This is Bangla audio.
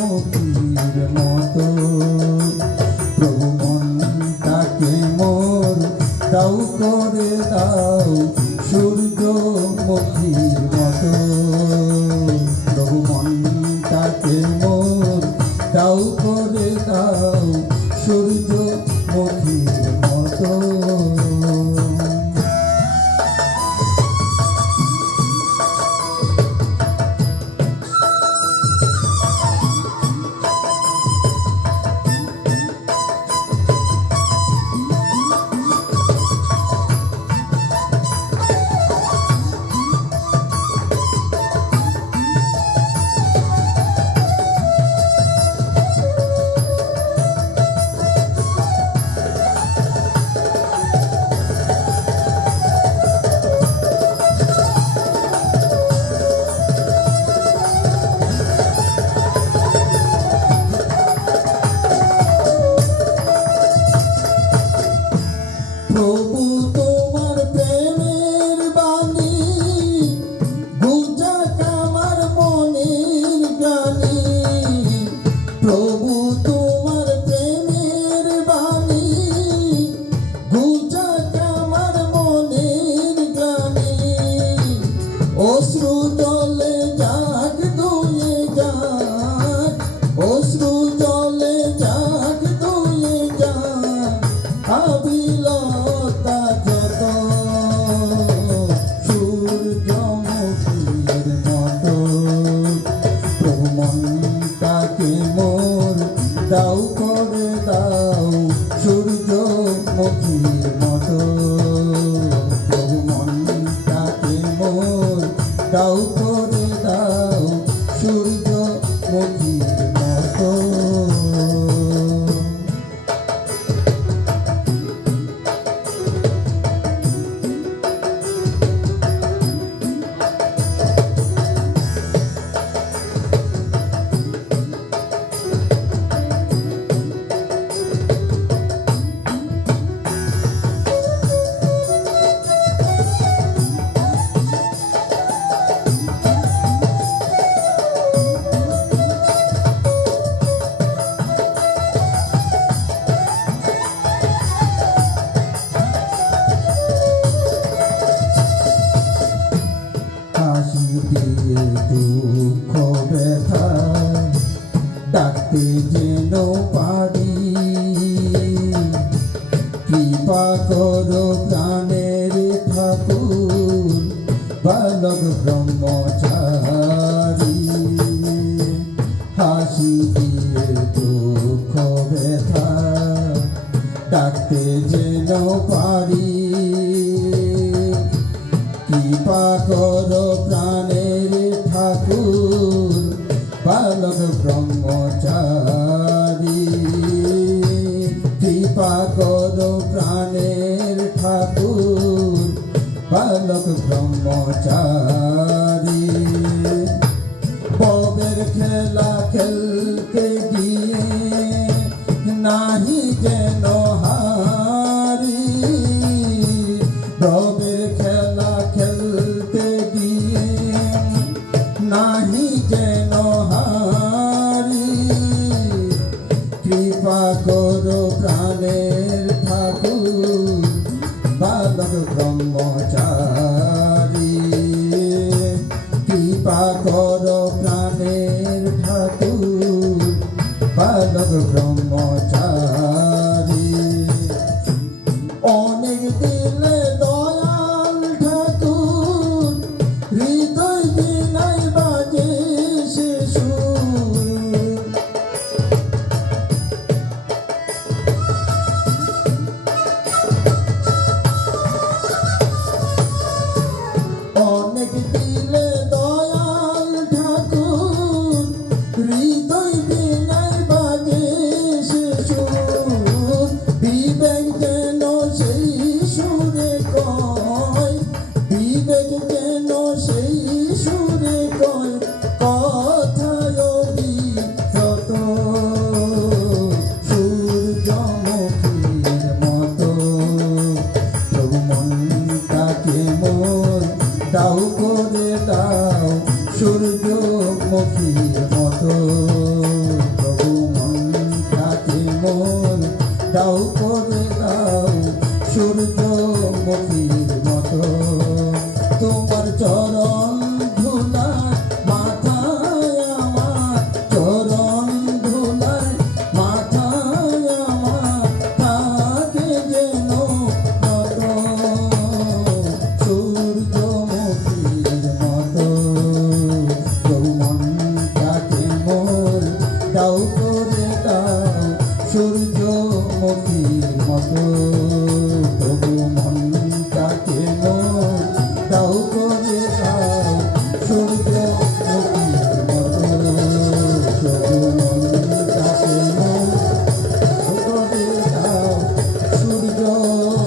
সূর্যমুখীর মতো প্রভু মনটাকে মোর দাও করে দাও সূর্যমুখীর মতো প্রভু মনটাকে মোর দাও করে দাও সূর্যমুখীর মতো। প্রভু তোমার প্রেমের বাণী গুঞ্জাক আমার মনের গানে প্রভু তোমার প্রেমের বাণী গুঞ্জাক আমার মনের গানে অশ্রু জলে যাক ধুয়ে যাক অশ্রু জলে যাক ধুয়ে যাক আবিলতা যত সূর্যমুখীর মতো প্রভু মনটাকে মোর দাও করে দাও সূর্যমুখীর মতো প্রভু মনটাকে মোর দাও করে দাও সূর্যমুখীর মতো। হাসি দিয়ে দুঃখ ব্যথা ডাকতে যেন পারি কৃপা করো প্রাণের ঠাকুর বালক ব্রহ্মচারী হাসি দিয়ে দুঃখ ব্যথা ডাকতে যেন পারি কৃপা করো প্রাণের ঠাকুর বালক ব্রহ্মচারী কৃপা করো প্রাণের ঠাকুর বালক ব্রহ্মচারী ববের খেলা খেলতে গিয়ে নাহি যেন হারি ববের খেলা খেলতে গিয়ে নাহি যেন হারি কৃপা করো প্রাণের ঠাকুর বালক ব্রহ্মচারী কৃপা করো প্রাণের ঠাকুর বালক ব্রহ্মচারী অনেক দিলে দয়াল ঠাকুর হৃদয় বিনাই বাজে সে সুর অনেক দিলে দয়াল ঠাকুর হৃদয় বিনাই বাজে সে সুর দাও করে দাও সূর্যমুখীর মতো তোমার চরণ ধুলায় মাথায় আমার চরণ ধুলায় মাথায় আমার থাকে যেন নত সূর্যমুখীর মতো যৌবনটাকে মোর দাও করে দাও সূর্যমুখীর মতো তবু মনটাকে মোর দাও করে দাও সূর্যমুখীর মতো তবু মনটাকে মোর দাও করে দাও সূর্যমুখীর